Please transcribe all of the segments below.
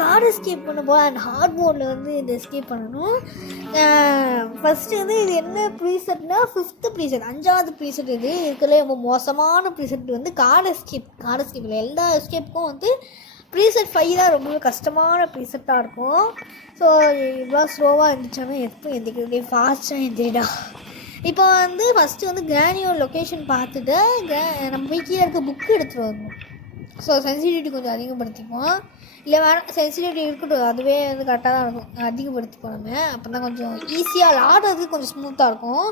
Card escape பண்ண போகிறோம். And heart மோடில் வந்து இந்த எஸ்கேப் பண்ணணும். ஃபஸ்ட்டு வந்து இது என்ன ப்ரீசெட்னா 5th ப்ரீசெட், 5வது ப்ரீசெட். இது இருக்கிறதுல ரொம்ப மோசமான ப்ரீசெட் வந்து கார்டு எஸ்கேப்பில் எல்லா எஸ்கேப்புக்கும் வந்து ப்ரீசெட் 5 தான் ரொம்ப கஷ்டமான ப்ரீசெட்டாக இருக்கும். ஸோ இவ்வளோ ஸ்லோவாக இருந்துச்சாலும் எப்போ எந்திரிக்கிறதே ஃபாஸ்ட்டாக எந்திரிடா. இப்போ வந்து ஃபஸ்ட்டு வந்து கிரானியோட லொக்கேஷன் பார்த்துட்டு நம்ம போய் கீழே இருக்க புக்கு எடுத்துகிட்டு வரணும். ஸோ சென்சிட்டிவிட்டி கொஞ்சம் அதிகப்படுத்திப்போம். இல்லை வேணாம், சென்சிட்டிவிட்டி இருக்கட்டும், அதுவே வந்து கரெக்டாக தான் இருக்கும். அதிகப்படுத்திப்போம் நம்ம, அப்போ தான் கொஞ்சம் ஈஸியாக விளாடுறது கொஞ்சம் ஸ்மூத்தாக இருக்கும்.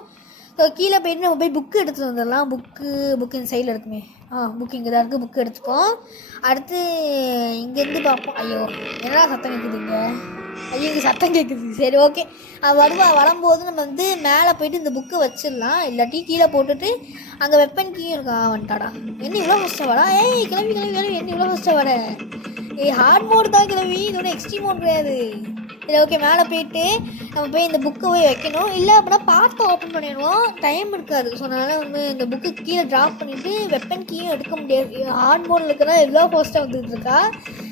ஸோ கீழே போய்ட்டு நம்ம போய் புக்கு எடுத்துகிட்டு வந்துடலாம். புக்கு இந்த சைடில் இருக்குமே, புக்கு இங்கே தான் இருக்குது. புக்கு எடுத்துப்போம். அடுத்து இங்கேருந்து பார்ப்போம். ஐயோ என்னடா சத்தம் கேட்குதுங்க, ஐயோ இங்கே சத்தம் கேட்குது. சரி ஓகே, வரும்போது நம்ம வந்து மேலே போய்ட்டு இந்த புக்கை வச்சிடலாம். இல்லாட்டி கீழே போட்டுட்டு அங்கே வெப்பன் கீயும் இருக்கா. வந்துட்டாடா, என்ன இவ்வளோ ஃபஸ்ட்டாக வாடா. கிளம்பி என்ன இவ்வளோ ஃபஸ்ட்டாக வாட. ஹார்ட் மோடு தான் கிளம்பி, இதோட எக்ஸ்ட்ரீம் மோட் கிடையாது. சரி ஓகே, மேலே போய்ட்டு நம்ம போய் இந்த புக்கை போய் வைக்கணும். இல்லை அப்படின்னா பார்த்து ஓப்பன் பண்ணிடுவோம், டைம் இருக்காது. ஸோ அதனால் வந்து இந்த புக்கு கீழே ட்ராப் பண்ணிவிட்டு வெப்பன் கீயும் எடுக்க முடியாது. ஹார்ட் மோடில் இருக்கிறதா எவ்வளோ ஃபஸ்ட்டாக வந்துட்டு இருக்கா.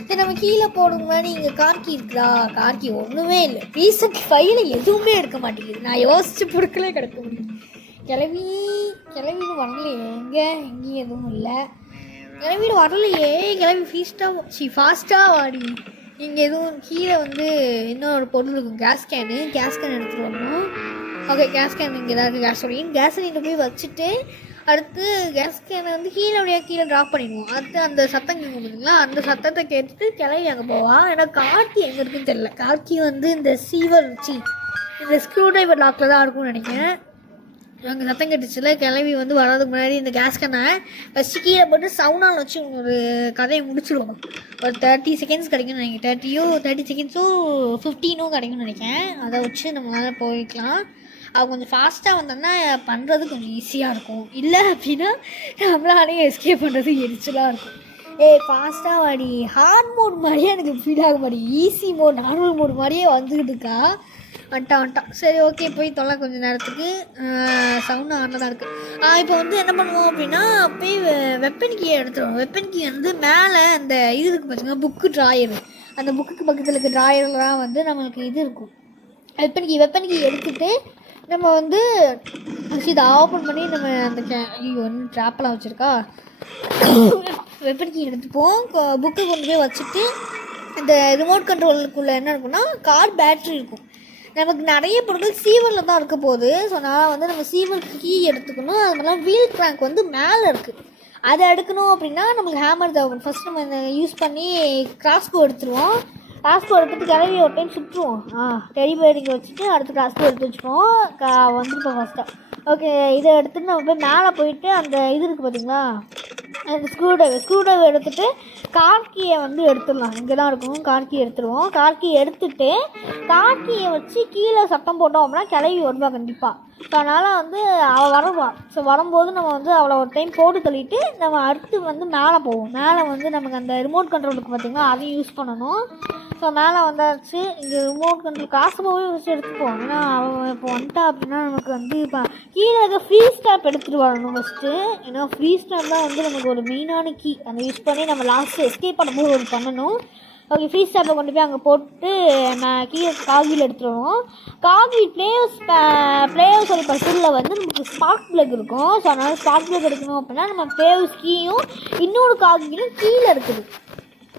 சரி நம்ம கீழே போடுற மாதிரி இங்கே கார்கி இருக்குதா. கார்கி ஒன்றுமே இல்லை. ரீசெண்ட் 5ல் எதுவுமே எடுக்க மாட்டேங்குது. நான் யோசிச்சு பொருட்களே கிடக்க முடியும். கிளவின்னு வரலையே, எங்கேயும் எதுவும் இல்லை. கிளவின்னு வரலையே. கிளவி ஃபாஸ்ட்டாக வாடி. இங்கே எதுவும் கீழே வந்து இன்னொரு பொருள் இருக்கும், கேஸ் கேன் எடுத்துகிட்டு வரணும். ஓகே, கேஸ் கேன் இங்கே தான் இருக்குது. கேஸோலின் போய் வச்சுட்டு அடுத்து கேஸ் கேனை வந்து கீழே ட்ராப் பண்ணிடுவோம். அடுத்து அந்த சத்தம் கேட்கும் பார்த்தீங்களா, அந்த சத்தத்தை கேட்டுட்டு கிளவி அங்கே போவான். ஏன்னா கார்கி எங்கே இருக்குன்னு தெரியல. கார்கி வந்து இந்த இந்த ஸ்க்ரூ ட்ரைவர் லாக்கில் தான் இருக்கும்னு நினைக்கிறேன். அங்கே சத்தம் கட்டுச்சுல, கிளவி வந்து வர்றதுக்கு முன்னாடி இந்த கேஸ் கேனை ஃபஸ்ட்டு கீழே போட்டு சவுண்டால் வச்சு ஒரு கதையை முடிச்சிடுவோம். ஒரு 30 செகண்ட்ஸ் கிடைக்கும்னு நினைக்கிறேன். 30 செகண்ட்ஸோ 15 கிடைக்கும்னு நினைக்கிறேன். அதை வச்சு நம்மளால் போய்க்கலாம். அவங்க கொஞ்சம் ஃபாஸ்ட்டாக வந்தோம்னா பண்ணுறது கொஞ்சம் ஈஸியாக இருக்கும். இல்லை அப்படின்னா நம்மளாலே எஸ்கேப் பண்ணுறது எரிச்சலாக இருக்கும். ஃபாஸ்ட்டாக வாடி. ஹார்ட் மோட் மாதிரியே எனக்கு ஃபீல் ஆக மாட்டேன். ஈஸி மோட், நார்மல் மோட் மாதிரியே வந்துக்கிட்டு இருக்கா. வந்துட்டான். சரி ஓகே, போய் தொலை கொஞ்சம் நேரத்துக்கு. சவுண்டு ஆனில் தான் இருக்குது. இப்போ வந்து என்ன பண்ணுவோம் அப்படின்னா, போய் வெப்பன் கீயை எடுத்துருவோம். வெப்பன் கீ வந்து மேலே அந்த இது இருக்குது பார்த்தீங்கன்னா, புக்கு ட்ராயர். அந்த புக்குக்கு பக்கத்தில் இருக்க ட்ராயர்லாம் வந்து நம்மளுக்கு இது இருக்கும். வெப்பன் கீ எடுத்துகிட்டு நம்ம வந்து இதை ஓப்பன் பண்ணி நம்ம அந்த ஒன்று ட்ராப்பெல்லாம் வச்சுருக்கா. வெப்பன் கீ எடுத்துப்போம். புக்கு கொண்டு போய் வச்சுட்டு இந்த ரிமோட் கண்ட்ரோலுக்குள்ளே என்ன இருக்குன்னா கார் பேட்ரி இருக்கும். நமக்கு நிறைய பொருட்கள் சீவரில் தான் இருக்க போகுது. ஸோ அதனால் வந்து நம்ம சீவர் கீ எடுத்துக்கணும். அது மாதிரிலாம் வீல் கிராங்க் வந்து மேலே இருக்குது, அதை எடுக்கணும். அப்படின்னா நம்மளுக்கு ஹேமர் தேவைப்படும். ஃபஸ்ட் நம்ம இந்த யூஸ் பண்ணி கிராஸ்போ எடுத்துருவோம். கிராஸ்போ எடுத்துகிட்டு கிளவி ஒரு டைம் சுற்றுவோம். டெடி பேரிங்க வச்சுட்டு அடுத்து கிராஸ்போ எடுத்து வச்சுப்போம். வந்துருப்போம் ஃபஸ்ட்டாக. ஓகே, இதை எடுத்துகிட்டு நம்ம போய் மேலே போயிட்டு அந்த இது இருக்குது பார்த்தீங்களா, அந்த ஸ்க்ரூ ட்ரைவர் எடுத்துகிட்டு கார்கியை வந்து எடுத்துடலாம். இங்கே தான் இருக்கும். கார்கியை எடுத்துருவோம். கார்கியை எடுத்துகிட்டு கார்கியை வச்சு கீழே சத்தம் போட்டோம் அப்படின்னா கிளவி வருவா கண்டிப்பாக. ஸோ அதனால் வந்து அவள் வருவாள். ஸோ வரும்போது நம்ம வந்து அவளை ஒரு டைம் போட்டு தள்ளிட்டு நம்ம அடுத்து வந்து மேலே போவோம். மேலே வந்து நமக்கு அந்த ரிமோட் கண்ட்ரோலுக்கு பார்த்திங்கன்னா அதையும் யூஸ் பண்ணணும். ஸோ மேலே வந்தாச்சு. இங்கே ரிமோட் கண்ட்ரோல் காசுமாவே வச்சு எடுத்துப்போம். ஏன்னா அவள் இப்போ வந்துட்டா அப்படின்னா நமக்கு வந்து இப்போ கீழே இருக்க ஃப்ரீ ஸ்டாப் எடுத்துகிட்டு வரணும் ஃபஸ்ட்டு. ஏன்னா ஃப்ரீ ஸ்டாப் தான் வந்து நமக்கு ஒரு மெயினான கீ. அதை யூஸ் பண்ணி நம்ம லாஸ்ட்டு எஸ்கேப் பண்ணும்போது ஒரு பண்ணணும். ஓகே, ஃப்ரீ ஸ்டாப்பை கொண்டு போய் அங்கே போட்டு நான் கீழே காகியில் எடுத்துருவோம். காகி பிளேயர்ஸ் ஒரு பசிலில் வந்து நமக்கு ஸ்பார்க் பிளக் இருக்கும். ஸோ அதனால் ஸ்பார்க் பிளக் எடுக்கணும் அப்படின்னா நம்ம பிளேயர்ஸ் கீயும் இன்னொரு காகிலும் கீழே இருக்குது.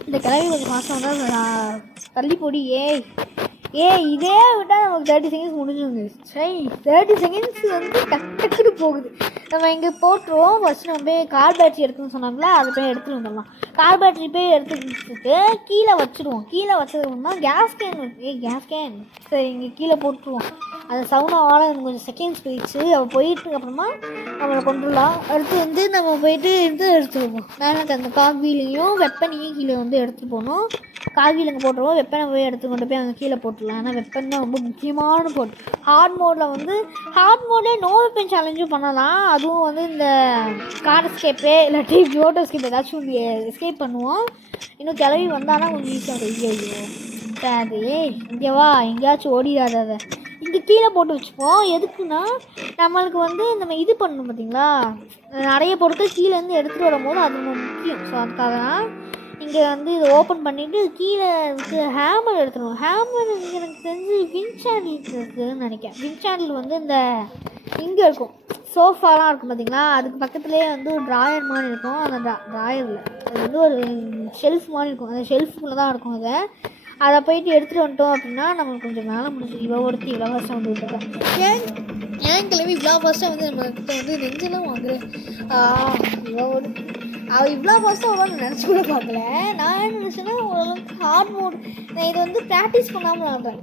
இந்த கிளவி கொஞ்சம் மாதம் தான் தள்ளி போடி. இதே விட்டால் நமக்கு 30 செகண்ட்ஸ் முடிஞ்சுங்க. சரி, 30 செகண்ட்ஸ் வந்து டக்குன்னு போகுது. நம்ம இங்கே போட்டுருவோம். ஃபஸ்ட்டு நம்ம போய் கார் பேட்டரி எடுக்கணும்னு சொன்னாங்களா, அதை போய் எடுத்துகிட்டு வந்துடலாம். கார் பேட்டரி போய் எடுத்துக்கிட்டு கீழே வச்சுடுவோம். கீழே வச்சதுன்னா கேஸ் கேன் சரி இங்கே கீழே போட்டுருவோம். அந்த சவுண்டால் எனக்கு கொஞ்சம் செகண்ட்ஸ் போயிடுச்சு. அவள் போயிட்டு அப்புறமா நம்மளை கொண்டுடலாம். அடுத்து வந்து நம்ம போயிட்டு இது எடுத்துருவோம். மேலே அந்த கார்வீலையும் வெப்பனையும் கீழே வந்து எடுத்துகிட்டு போகணும். கார்வீல் இங்கே போட்டுருவோம். வெப்பனை போய் எடுத்து கொண்டு போய் அங்கே கீழே போட்டுடலாம். ஏன்னா வெப்பன் தான் ரொம்ப முக்கியமான பொருள். ஹார்ட் மோட்லேயே நோ வெப்பன் சேலஞ்சும் பண்ணலாம். அதுவும் வந்து இந்த கார் எஸ்கேப்பே இல்லாட்டி ஜோட்டோ எஸ்கேப் ஏதாச்சும் எஸ்கேப் பண்ணுவோம். இன்னும் கிளவி வந்தாலும் கொஞ்சம் ஈஸியாக அது இங்கே வா, எங்கேயாச்சும் ஓடிடாத. அதை இங்கே கீழே போட்டு வச்சுப்போம். எதுக்குன்னா நம்மளுக்கு வந்து நம்ம இது பண்ணணும் பார்த்தீங்களா, நிறைய பொருட்கள் கீழேருந்து எடுத்துகிட்டு வரும்போது அது ரொம்ப முக்கியம். ஸோ அதுக்காக தான் இங்கே வந்து இதை ஓப்பன் பண்ணிவிட்டு கீழே இருக்கு ஹேமர் எடுத்துடணும். ஹேமர் இங்கே எனக்கு தெரிஞ்சு வின் சேனல் இருக்குதுன்னு நினைக்கிறேன். வின் சேனல் வந்து இந்த இங்கே இருக்கும் சோஃபாலாம் இருக்கும் பார்த்திங்களா, அதுக்கு பக்கத்துலேயே வந்து ஒரு ட்ராயர் மாதிரி இருக்கும். அந்த ட்ராயரில் அது வந்து ஒரு ஷெல்ஃப் மாதிரி இருக்கும். அந்த ஷெல்ஃபுக்குள்ளே தான் இருக்கும். அதை போயிட்டு எடுத்துகிட்டு வந்துட்டோம் அப்படின்னா நம்மளுக்கு கொஞ்சம் மேலே முடிச்சு இவ்வளோ வருஷம் வந்து விட்டுருக்கேன். ஏன் கிளம்பி இவ்வளோ வருஷம் வந்து நம்மக்கிட்ட வந்து நெஞ்செல்லாம் வாங்குறேன். அவள் இவ்வளோ வருஷம் அவ்வளோ நினச்சி கூட பார்க்கல. நான் என்ன நினச்சேன்னா ஓரளவுக்கு ஹார்ட் மோட் நான் இதை வந்து ப்ராக்டிஸ் பண்ணாமல் விளாட்றேன்.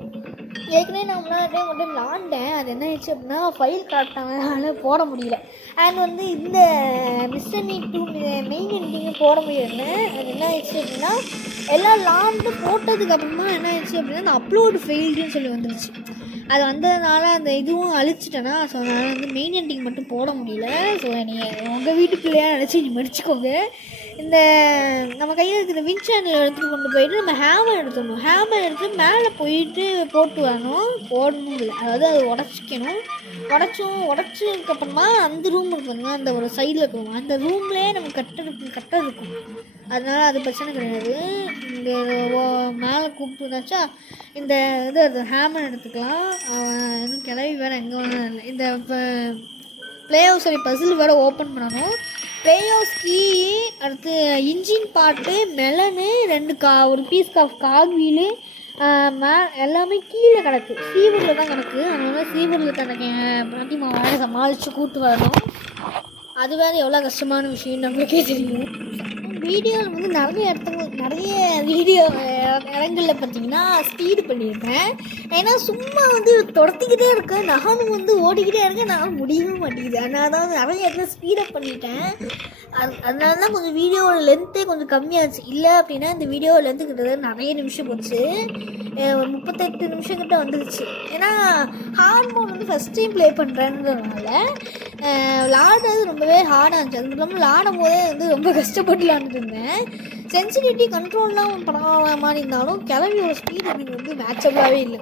ஏற்கனவே நான் முன்னாடி மட்டும் விளாண்டேன். அது என்ன ஆயிடுச்சு அப்படின்னா ஃபைல் காட்டாமல் போட முடியல. அண்ட் வந்து இந்த மிஸ்டர் மீ 2 மெயின் எண்டிங்கும் போட முடியல. அது என்ன ஆயிடுச்சு அப்படின்னா எல்லாம் விளாண்டு போட்டதுக்கப்புறமா என்ன ஆயிடுச்சு அப்படின்னா அந்த அப்லோடு ஃபெயில்டுன்னு சொல்லி வந்துருச்சு. அது வந்ததுனால அந்த இதுவும் அழிச்சிட்டேன்னா, ஸோ அதனால் வந்து மெயின் எண்டிங் மட்டும் போட முடியல. ஸோ நீங்கள் உங்கள் வீட்டுக்குள்ளேயே நினச்சி நீ மடிச்சுக்கோங்க. இந்த நம்ம கையில் இருக்கிற வின் சேனல் எடுத்துகிட்டு கொண்டு போயிட்டு நம்ம ஹேமர் எடுத்துடணும். ஹேமர் எடுத்து மேலே போயிட்டு போட்டு வரணும். போடணும் இல்லை, அதாவது அதை உடச்சிக்கணும். உடச்சதுக்கப்புறமா அந்த ரூம் இருக்குங்க, அந்த ஒரு சைடில் இருக்கும். அந்த ரூம்லேயே நம்ம கட்டர் இருக்கும். அதனால் அது பிரச்சனை கிடையாது. இந்த மேலே கூப்பிட்டுனாச்சா இந்த இது அது ஹேமர் எடுத்துக்கலாம். இன்னும் கிளவி வேறு எங்கே வேணாலும் இல்லை. இந்த இப்போ ப்ளே ஹவுஸ் சரி பசில் வேறு ஓப்பன் பண்ணணும். ப்ளே ஹவுஸ் கீ, அடுத்து இன்ஜின் பாட்டு, மெலனு, ஒரு பீஸ் ஆஃப் காக்வீலு எல்லாமே கீழே கிடக்கு. சீவரில் தான் கிடக்கு. அதனால் சீவரில் தனக்கு பாட்டிமா வேலை சமாளித்து கூப்பிட்டு வரணும். அது வேறு எவ்வளோ கஷ்டமான விஷயம் நம்மளுக்கே தெரியும். வீடியோவில் வந்து நிறைய வீடியோ இடங்களில் பார்த்தீங்கன்னா ஸ்பீடு பண்ணியிருக்கேன். ஏன்னா சும்மா வந்து துரத்திக்கிட்டே இருக்கேன், நானும் வந்து ஓடிக்கிட்டே இருக்கேன், நான் முடியவே மாட்டேங்குது. அதனால தான் நிறைய இடத்துல ஸ்பீடப் பண்ணிட்டேன். அதனால தான் கொஞ்சம் வீடியோவோட லென்த்தே கொஞ்சம் கம்மியாச்சு. இல்லை அப்படின்னா இந்த வீடியோ லென்த்து கிட்டத்தட்ட நிறைய நிமிஷம் போச்சு. ஒரு 38 நிமிஷம் கிட்ட வந்துருச்சு. ஏன்னா ஹார்ட் மோட் வந்து ஃபஸ்ட் டைம் ப்ளே பண்ணுறேன்றதுனால விளாடுறது ரொம்பவே ஹார்டாக இருந்துச்சு. அது இல்லாமல் விளாடும் போதே வந்து ரொம்ப கஷ்டப்பட்டு விளாண்டுட்டு இருந்தேன். சென்சிட்டிவிட்டி கண்ட்ரோல்லாம் பண்ணாத மாதிரி இருந்தாலும் கிளவியோட ஸ்பீடு எனக்கு வந்து மேட்சபிளாகவே இல்லை.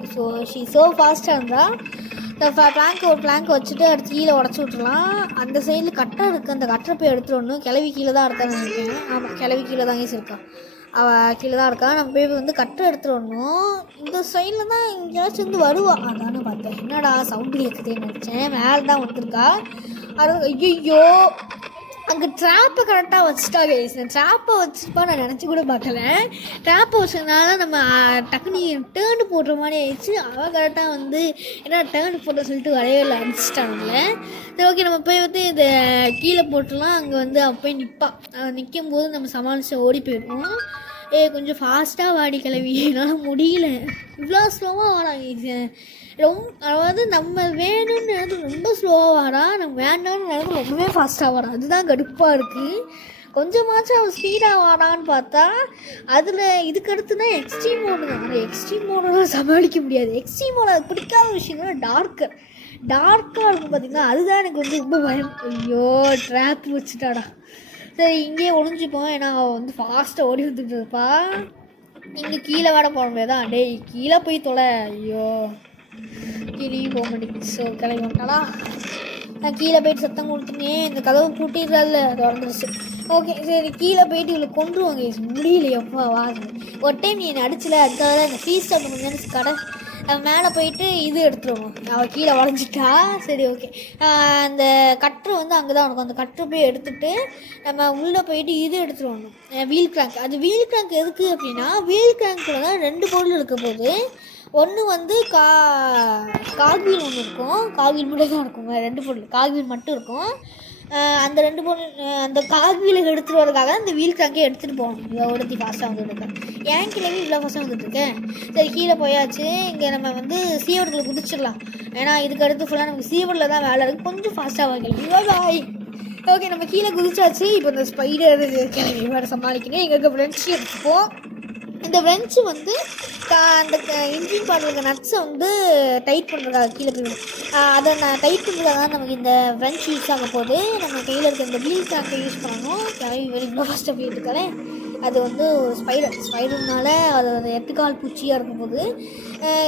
ஸோ ஃபாஸ்ட்டாக இருந்தால் இந்த ஒரு பிளாங்க் வச்சுட்டு அடுத்து கீழே உடச்சி விட்றலாம். அந்த சைடில் கட்டர் இருக்குது, அந்த கட்டரை போய் எடுத்துடணும். கிளவி கீழே தான் இருக்கான்னு நினைக்கிறேன். ஆமாம், கிளவி கீழே தான் இருக்கா. அவள் கீழே தான் இருக்கா. நம்ம போய் வந்து கட்டரை எடுத்துடணும். இந்த சைடில் தான் எங்கேயாச்சும் வந்து வருவாள். அதானே பார்த்தேன். என்னடா சவுண்டு கேட்குதுன்னு நினச்சேன். மேலே தான் வந்துருக்கா. அது ஐயோ அங்கே ட்ராப்பை கரெக்டாக வச்சுட்டா கைஸ். நான் ட்ராப்பை வச்சுப்பா நான் நினச்சி கூட பார்க்கல. ட்ராப்பை வச்சதுனால நம்ம டக்குனு டேர்னு போடுற மாதிரி ஆயிடுச்சு. அவள் கரெக்டாக வந்து என்ன டேர்னு போட்ட சொல்லிட்டு வரையில் அடிச்சிட்டாங்கல்ல. சரி ஓகே, நம்ம போய் வந்து இதை கீழே போட்டுலாம். அங்கே வந்து அவள் போய் நிற்பாள். நிற்கும் போது நம்ம சமாளித்து ஓடி போயிடுவோம். கொஞ்சம் ஃபாஸ்ட்டாக வாடி கிளவி, என்னால் முடியல. இவ்வளோ ஸ்லோவாக வாடாங்க. அதாவது நம்ம வேணும்னு ரொம்ப ஸ்லோவாக வாடா, நம்ம வேண்டாம்னு ரொம்பவே ஃபாஸ்ட்டாக வாடா. அதுதான் கடுப்பாக இருக்குது. கொஞ்சமாச்சும் அவன் ஸ்பீடாக வாடான்னு பார்த்தா அதில் இதுக்கடுத்து தான் எக்ஸ்ட்ரீம் மோடு தான். அந்த எக்ஸ்ட்ரீம் மோடு சமாளிக்க முடியாது. எக்ஸ்ட்ரீம் மோடு அது பிடிக்காத விஷயம் டார்க்காக இருக்கும் பார்த்திங்கன்னா. அதுதான் எனக்கு வந்து ரொம்ப பயம். ஐயோ ட்ராப் வச்சுட்டாடா. சரி இங்கேயே ஒளிஞ்சிப்போம். ஏன்னா அவள் வந்து ஃபாஸ்ட்டாக ஓடி வந்துட்டு இருப்பா. இங்கே கீழே வாட போக முடியாதா? டேய் கீழே போய் தொலை. ஐயோ கீழே போக மாட்டேங்குது. ஸோ கிளம்பி வந்துட்டாளா. நான் கீழே போயிட்டு சத்தம் கொடுத்துனேன். இந்த கதவு பூட்டிடுறாள், அது வந்துருச்சு. ஓகே சரி, கீழே போயிட்டு இவளை கொண்டுருவாங்க. முடியலையப்பா வாங்க. ஒரு டைம் நீ என்னை அடிச்சல, அதுக்காக தான் இந்த ஃபீஸ் சாப்பிட முடியாது கடை. மேலே போயிட்டு இது எடுத்துருவோம். அவள் கீழே உடஞ்சிட்டா. சரி ஓகே, அந்த கட்ரு வந்து அங்கே தான் இருக்கும். அந்த கட்ரு போய் எடுத்துகிட்டு நம்ம உள்ளே போயிட்டு இது எடுத்துருவோம், வீல் கிராங்க். அது வீல் கிராங்க் எதுக்கு அப்படின்னா, வீல் கிராங்க்கில் தான் 2 பொருள் இருக்க போது. ஒன்று வந்து கால்வீல் ஒன்று இருக்கும். கால்வீல் மட்டும் தான் இருக்குங்க. 2 பொருள் கால்வீல் மட்டும் இருக்கும். அந்த 2 பொருள் அந்த கால்வீலை எடுத்துகிட்டு வரதுக்காக அந்த வீல் கிராங்கே எடுத்துகிட்டு போகணும். இவ்வளோ ஒருத்தி ஃபாஸ்ட்டாக வந்துட்டுருக்கேன். ஏன் கிளம்பி இவ்வளோ ஃபாஸ்ட்டாக வந்துட்டுருக்கேன். சரி கீழே போயாச்சு. இங்கே நம்ம வந்து சீவர்களை குதிச்சிடலாம். ஏன்னா இதுக்கு அடுத்து ஃபுல்லாக நமக்கு சீவரில் தான் வேலை இருக்குது. கொஞ்சம் ஃபாஸ்ட்டாக வாங்கிக்கலாம். பாய். ஓகே நம்ம கீழே குதிச்சாச்சு. இப்போ இந்த ஸ்பைடர் கிளம்பி வேறு சமாளிக்கணும். எங்களுக்கு ஃப்ரெண்ட்ஸ் எடுத்துப்போம். இந்த ஃப்ரெண்ட்ஸு வந்து அந்த இன்ஜின் பாட்டில் நட்ஸை வந்து டைட் பண்ணுறதுக்காக கீழே போயிடும். அதை நான் டைட் பண்ணுறதுக்காக தான் நமக்கு இந்த ஃப்ரெண்ட்ஸ் யூஸ் ஆக போகுது. நம்ம கையில் இருக்க இந்த வீல் கிராங்கை யூஸ் பண்ணணும். இவ்வளோ ஃபாஸ்ட்டாக போயிட்டு இருக்காளே. அது வந்து ஒரு ஸ்பைடர்னால அது ஒரு 8 கால் பூச்சியாக இருக்கும் போது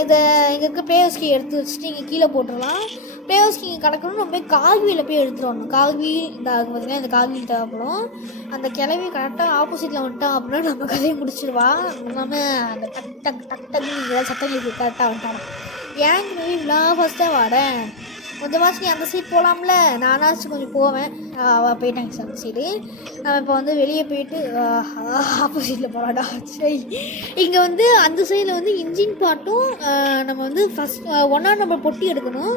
இதை எங்கே இருக்க ப்ளேயர்ஸ்க்கு எடுத்து வச்சுட்டு இங்கே கீழே போட்டுடலாம். பிளேயர்ஸ்க்கு இங்கே கிடக்கணும். நம்ம போய் கால்வியில் போய் எடுத்துகிட்டு வரணும். கால்வி இந்த பார்த்தீங்கன்னா இந்த கால்வி தேவைப்படும். அந்த கிளவி கரெக்டாக ஆப்போசிட்டில் வந்துட்டான் அப்படின்னா நம்ம கதையை முடிச்சிடுவா. நம்ம அந்த டக் டக் டக் டக்குன்னு ஏதாவது சத்தங்களுக்கு கரெக்டாக வந்துட்டான். ஏன் மேபி இவ்வளோ ஃபஸ்ட்டாக வரேன் கொஞ்சமாச்சும் நீ அந்த சைடு போகலாம்ல. நானாச்சும் கொஞ்சம் போவேன். அவள் போயிட்டாங்க அந்த சைடு. நம்ம இப்போ வந்து வெளியே போயிட்டு ஆப்போசிட்டில் போகலாடா. சரி, இங்கே வந்து அந்த சைடில் வந்து இன்ஜின் பார்ட்டும் நம்ம வந்து ஃபஸ்ட் 1ஆம் நம்பர் பொட்டி எடுக்கணும்.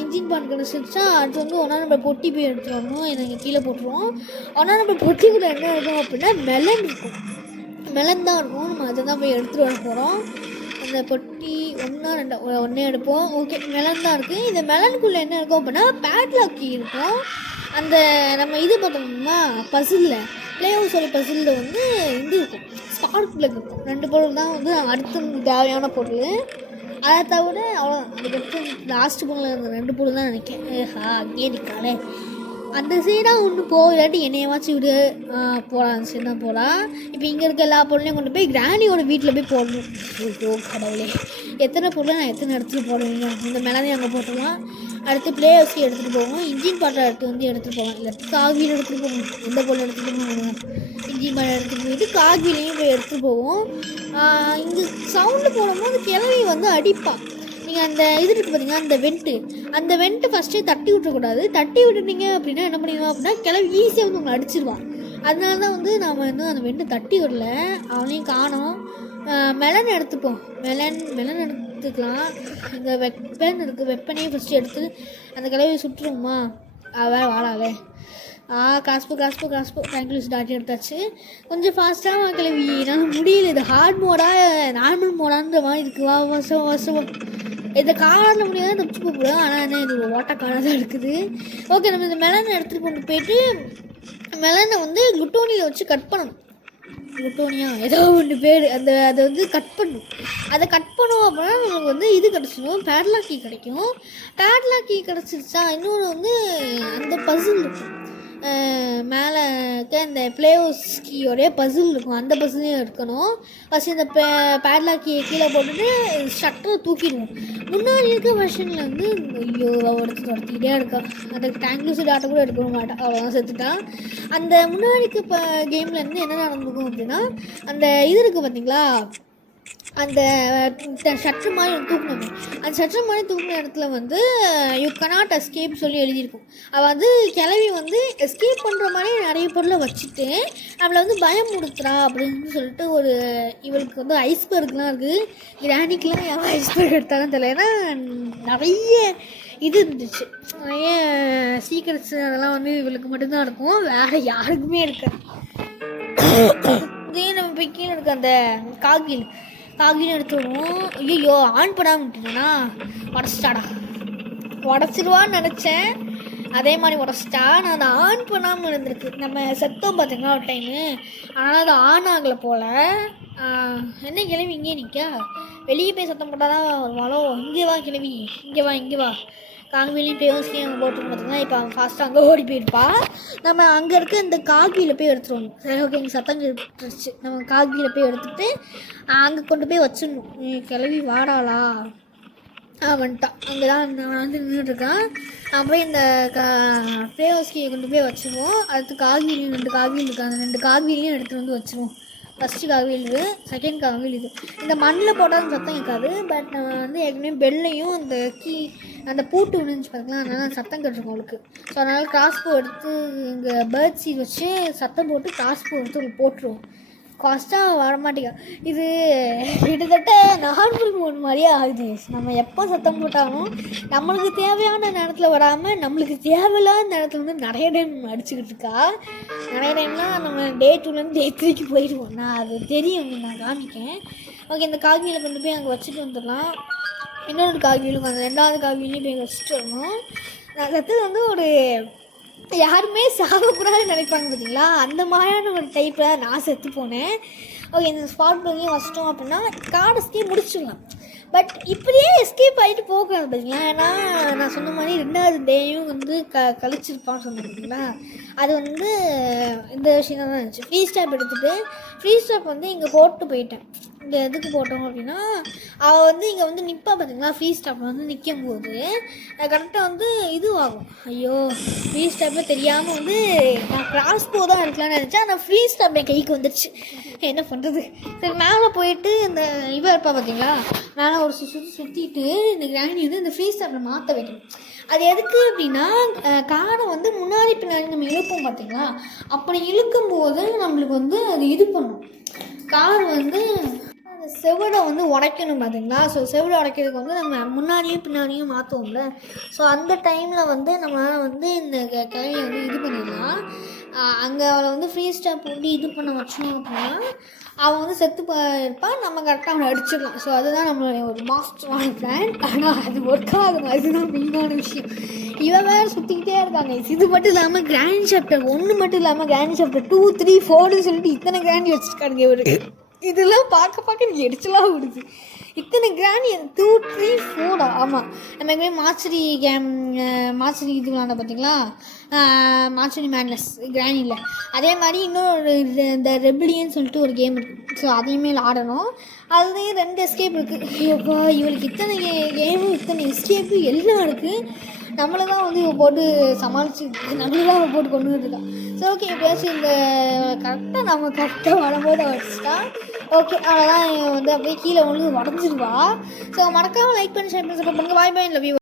இன்ஜின் பார்ட் கிடச்சிருச்சா அடுத்து வந்து 1ஆம் நம்பர் பொட்டி போய் எடுத்துகிட்டு வரணும். எனக்கு கீழே போட்டுருவோம். 1ஆம் நம்பர் பொட்டிக்குள்ளே என்ன இருக்கும் அப்படின்னா மெலன் இருக்கும். மெலன் தான் இருக்கும். நம்ம அதை தான் போய் எடுத்துகிட்டு வர போகிறோம். அந்த பொட்டி 1 2 ஒன்றே எடுப்போம். ஓகே, மெலன் தான் இருக்குது. இந்த மெலனுக்குள்ளே என்ன இருக்கும் அப்படின்னா பேட்லாக் கீ இருக்கும். அந்த நம்ம இது பார்த்தோம்னா பசிலில் பிளேஹவுஸோட பசிலில் வந்து இது இருக்கும், ஸ்பார்க் பிளக் இருக்கும். 2 பொருள் தான் வந்து அடுத்து தேவையான பொருள். அதை தவிர அவ்வளோ அதுக்கடுத்து லாஸ்ட் பொருள் இருந்த 2 பொருள் தான் நினைக்கிறேன். அங்கேயே நிற்காலே அந்த சைடாக ஒன்று இல்லாட்டி என்னையவாச்சும் விடு போகலாம். அந்த சைடு தான் போகலாம். இப்போ இங்கே இருக்க எல்லா பொருளையும் கொண்டு போய் கிராண்டியோட வீட்டில் போய் போடணும். ஐயோ கடவுளே, எத்தனை பொருளை நான் எத்தனை இடத்துல போடுவீங்க. இந்த மேலேயும் அங்கே போட்டுடலாம். அடுத்து பிளேயர்ஸ்க்கு எடுத்துகிட்டு போவோம். இன்ஜின் பாட்டை எடுத்து வந்து எடுத்துகிட்டு போவோம். இல்லாட்டி காக்வீல் எடுத்துகிட்டு போவோம். எந்த பொருள் எடுத்துகிட்டு போவோம். இன்ஜின் பாட்டை எடுத்துகிட்டு போயிட்டு காக்வீலையும் போய் எடுத்துகிட்டு போவோம். இங்கே சவுண்டு போடும்போது கிளவி வந்து அடிப்பா. நீங்கள் அந்த இது இருக்குது பார்த்தீங்கன்னா அந்த வெண்ட்டு ஃபஸ்ட்டே தட்டி விட்டுறக்கூடாது. தட்டி விட்டுட்டீங்க அப்படின்னா என்ன பண்ணிடுவோம் அப்படின்னா கிளவி ஈஸியாக வந்து உங்களை அடிச்சிருவான். அதனால தான் வந்து நாம் வந்து அந்த வெண்ட்டு தட்டி விடல. அவனையும் காணோம். மெலன் எடுத்துப்போம். மெலன் எடுத்துக்கலாம். இந்த வெப்பன் இருக்குது. வெப்பனையும் ஃபஸ்ட்டு எடுத்து அந்த கிளவியை சுட்டுருவோமா. வேறு வாழாவே காஸ்போ தேங்க்யூஸ் டாட்டி எடுத்தாச்சு. கொஞ்சம் ஃபாஸ்ட்டாக கிளவி என்னால் முடியல. இது ஹார்ட் மோடா நார்மல் மோடான்ற மாதிரி இருக்குது. வசம் இந்த காரில் முடியாது தப்பிச்சு போகக்கூடாது. ஆனால் என்ன இது ஓட்ட காராக தான் இருக்குது. ஓகே, நம்ம இந்த மெலனை எடுத்துகிட்டு கொண்டு போயிட்டு மெலனை வந்து குட்டோனியில் வச்சு கட் பண்ணணும். குட்டோனியா ஏதோ ஒன்று பேர் அதை வந்து கட் பண்ணணும். அதை கட் பண்ணுவோம் அப்படின்னா நமக்கு வந்து இது கிடச்சிடும், பேட்லாக் கீ கிடைக்கும். பேட்லாக் கீ கிடச்சிருச்சா இன்னொன்று வந்து அந்த பசில் இருக்கும். மேலே இருக்க இந்த பிளேஹவுஸ் கீயோடைய பசில் இருக்கும். அந்த பசிலையும் எடுக்கணும். ஃபஸ்ட்டு இந்த பேட்லாக் கீயை கீழே போட்டுட்டு ஷட்டரை தூக்கிடுவோம். முன்னாடி இருக்க வெர்ஷனில் வந்து ஐயோ துரத்திக்கிட்டே இருக்கான். அந்த டேங்க்லூஸ் டாட்டை கூட எடுக்க மாட்டான். அவ்வளோதான் செத்துட்டான். அந்த முன்னாடி இப்போ கேமில் இருந்து என்ன நடந்துக்கும் அப்படின்னா அந்த இது இருக்குது பார்த்தீங்களா, அந்த ஷட்ரு மாதிரி தூக்கணுமே. அந்த ஷட்ரு மாதிரி தூக்கின இடத்துல வந்து யூ கனாட் எஸ்கேப் சொல்லி எழுதியிருக்கும். அவள் வந்து கிளவி வந்து எஸ்கேப் பண்ணுற மாதிரி நிறைய பொருளை வச்சுட்டு நம்மளை வந்து பயம் கொடுத்துறா அப்படின்னு சொல்லிட்டு ஒரு இவளுக்கு வந்து ஐஸ்பர்க்லாம் இருக்குது. கிராண்டிக்கெலாம் எவன் ஐஸ்பர்க் எடுத்தாலும் தெரியல. ஏன்னா நிறைய இது இருந்துச்சு, நிறைய சீக்ரெட்ஸ் அதெல்லாம் வந்து இவளுக்கு மட்டும்தான் இருக்கும், வேறு யாருக்குமே இருக்காது. இதே நம்ம போய் கீழே இருக்க அந்த காகிலும் எடுத்துடுவோம். ஐயோ ஆன் பண்ணாமல் விட்டுட்டேன்னா உடச்சிடுவான்னு நினச்சேன். அதே மாதிரி உடச்சிட்டா. நான் அதை ஆன் பண்ணாமல் இருந்திருக்கு. நம்ம செத்தோம் பார்த்தீங்களா ஒரு டைமு, அதனால் அது ஆன் ஆகலை போல். என்ன கிளவி இங்கே நிற்கா, வெளியே போய் சத்தம் போட்டால் தான் வருவாளோ. இங்கே வா கிளவி, இங்கே வா. காங்கிலையும் பேஸ்லையும் அங்கே போட்டு பார்த்தீங்கன்னா இப்போ அவன் ஃபாஸ்ட்டாக அங்கே ஓடி போயிருப்பா. நம்ம அங்கே இருக்க இந்த காகியில் போய் எடுத்துருவோம். சரி, ஓகே, எங்கள் சத்தம் கேட்டுருச்சு. நம்ம காகியில் போய் எடுத்துகிட்டு அங்கே கொண்டு போய் வச்சிடணும். கிளவி வாடாளா வந்துட்டான். அங்கே தான் நான் வந்து நின்றுட்டுருக்கேன். நான் போய் இந்த பேஸ்கியை கொண்டு போய் வச்சுருவோம். அடுத்து காகிலையும் 2 காகில் இருக்குது. அந்த 2 காகிலையும் எடுத்துகிட்டு வந்து வச்சுருவோம். ஃபஸ்ட்டு காவில் இது, செகண்ட் காவில் இது. இந்த மண்ணில் போட்டால் சத்தம் கேட்காது. பட் நம்ம வந்து ஏற்கனவே பெல்லையும் அந்த அந்த பூட்டு விழுந்துச்சு பார்த்திங்களா, அதனால் சத்தம் கேட்டிருக்கோம் அவளுக்கு. ஸோ அதனால் கிராஸ்போ எடுத்து இங்கே பேர்ட் சீட் வச்சு சத்தம் போட்டு கிராஸ்போ எடுத்து அவளுக்கு போட்டுருவோம். ஃபாஸ்ட்டாக வரமாட்டேங்க. இது கிட்டத்தட்ட நார்மல் மோட் மாதிரியே ஆகுது. நம்ம எப்போ சத்தம் போட்டாலும் நம்மளுக்கு தேவையான நேரத்தில் வராமல் நம்மளுக்கு தேவையில்லாத நேரத்தில் வந்து நிறைய டைம் அடிச்சுக்கிட்டு இருக்கா. நிறைய டைம்லாம் நம்ம டே 2லேருந்து டே 3க்கு போயிடுவோம். நான் அது தெரியும், நான் காமிக்கேன். ஓகே, இந்த காகியில் கொண்டு போய் அங்கே வச்சுட்டு வந்துடலாம். இன்னொரு காகிலும் அந்த 2வது காகிலையும் போய் வச்சுட்டு வரணும். நான் சத்து வந்து ஒரு யாருமே சாகக்கூடாதுன்னு நினைப்பாங்க பார்த்தீங்களா, அந்த மாதிரியான ஒரு டைப்பில் நான் செத்து போனேன். ஓகே, இந்த ஸ்பாட் பண்ணி வச்சிட்டோம் அப்படின்னா கார்டு எஸ்கேப் முடிச்சிடலாம். பட் இப்படியே எஸ்கேப் ஆகிட்டு போகக்கூடாது பார்த்தீங்களா. ஏன்னா நான் சொன்ன மாதிரி 2வது டேயும் வந்து கழிச்சிருப்பான்னு சொன்னேன் பார்த்தீங்களா. அது வந்து இந்த விஷயம் தான் இருந்துச்சு. ஃப்ரீ ஸ்டாப் எடுத்துகிட்டு ஃப்ரீ ஸ்டாப் வந்து இங்கே போட்டு போயிட்டேன். இங்கே எதுக்கு போட்டோம் அப்படின்னா, அவள் வந்து இங்கே வந்து நிற்பா பார்த்தீங்களா, ஃப்ரீ ஸ்டாப்பில் வந்து நிற்கும் போது கரெக்டாக வந்து இது ஆகும். ஐயோ, ஃப்ரீ ஸ்டாப்பில் தெரியாமல் வந்து நான் கிராஸ் போ தான் இருக்கலாம்னு நினச்சேன். ஆனால் ஃப்ரீ ஸ்டாப் என் கைக்கு வந்துடுச்சு. என்ன பண்ணுறது? சரி, மேலே போயிட்டு இந்த இவ இருப்பா பார்த்தீங்களா, மேலே ஒரு சுற்றிட்டு இந்த கிராணி வந்து இந்த ஃப்ரீ ஸ்டாப்பில் மாற்ற வைக்கணும். அது எதுக்கு அப்படின்னா, காரை வந்து முன்னாடி பின்னாடி நம்ம இழுப்போம் பார்த்தீங்களா, அப்படி இழுக்கும்போது நம்மளுக்கு வந்து அது இது பண்ணும். கார் வந்து அந்த செவிடை வந்து உடைக்கணும் பார்த்தீங்களா. ஸோ செவிடை உடைக்கிறதுக்கு வந்து நம்ம முன்னாடியும் பின்னாடியும் மாற்றுவோம்ல. ஸோ அந்த டைமில் வந்து நம்ம வந்து இந்த கிழவியை வந்து இது பண்ணிடலாம். அங்கே அவளை வந்து ஃப்ரீ ஸ்டாப் போட்டு இது பண்ண வச்சோம் அப்படின்னா அவன் வந்து செத்து இருப்பான். நம்ம கரெக்டாக அவனை அடிச்சிடலாம். ஸோ அதுதான் நம்மளுடைய ஒரு மாஸ்டரான பிளான். ஆனால் அது ஒர்க் ஆகணும். அதுதான் மெயினான விஷயம். இவன் வேறு சுற்றிக்கிட்டே இருக்காங்க. இது மட்டும் இல்லாமல் கிராண்ட் சாப்டர் 1 மட்டும் இல்லாமல் கிராண்ட் சாப்டர் 2, 3, 4ன்னு சொல்லிட்டு இத்தனை கிராண்டி வச்சுருக்கானுங்க இவரு. இதெல்லாம் பார்க்க நீ எரிச்சலாக விடுது. இத்தனை கிராணி 2, 3, 4 ஆமாம். நம்ம எங்கேயுமே மார்ச்சரி இது விளாண்ட பார்த்தீங்களா, மார்ச்சரி மேட்னஸ் கிராணியில். அதே மாதிரி இன்னொரு இந்த ரெபிலியன் சொல்லிட்டு ஒரு கேம் இருக்குது. ஸோ அதையுமே ஆடணும். அதுலேயும் 2 எஸ்கேப் இருக்குது. ஐயோப்பா, இவளுக்கு இத்தனை கேமும் இத்தனை எஸ்கேப்பு எல்லாம் இருக்குது. நம்மளை தான் வந்து போட்டு சமாளிச்சு, நம்மளை தான் போட்டு கொண்டு வந்துருக்கான். ஸோ ஓகே, எப்போயாச்சும் இந்த கரெக்டாக வரும்போது வச்சுட்டா ஓகே, அவ்வளோதான். வந்து அப்படியே கீழே வந்து உடஞ்சிருவா. ஸோ மறக்காமல் லைக் பண்ணி ஷேர் பண்ணி சப்போர்ட் பண்ணுங்கள். பாய் பாய், லவ் யூ.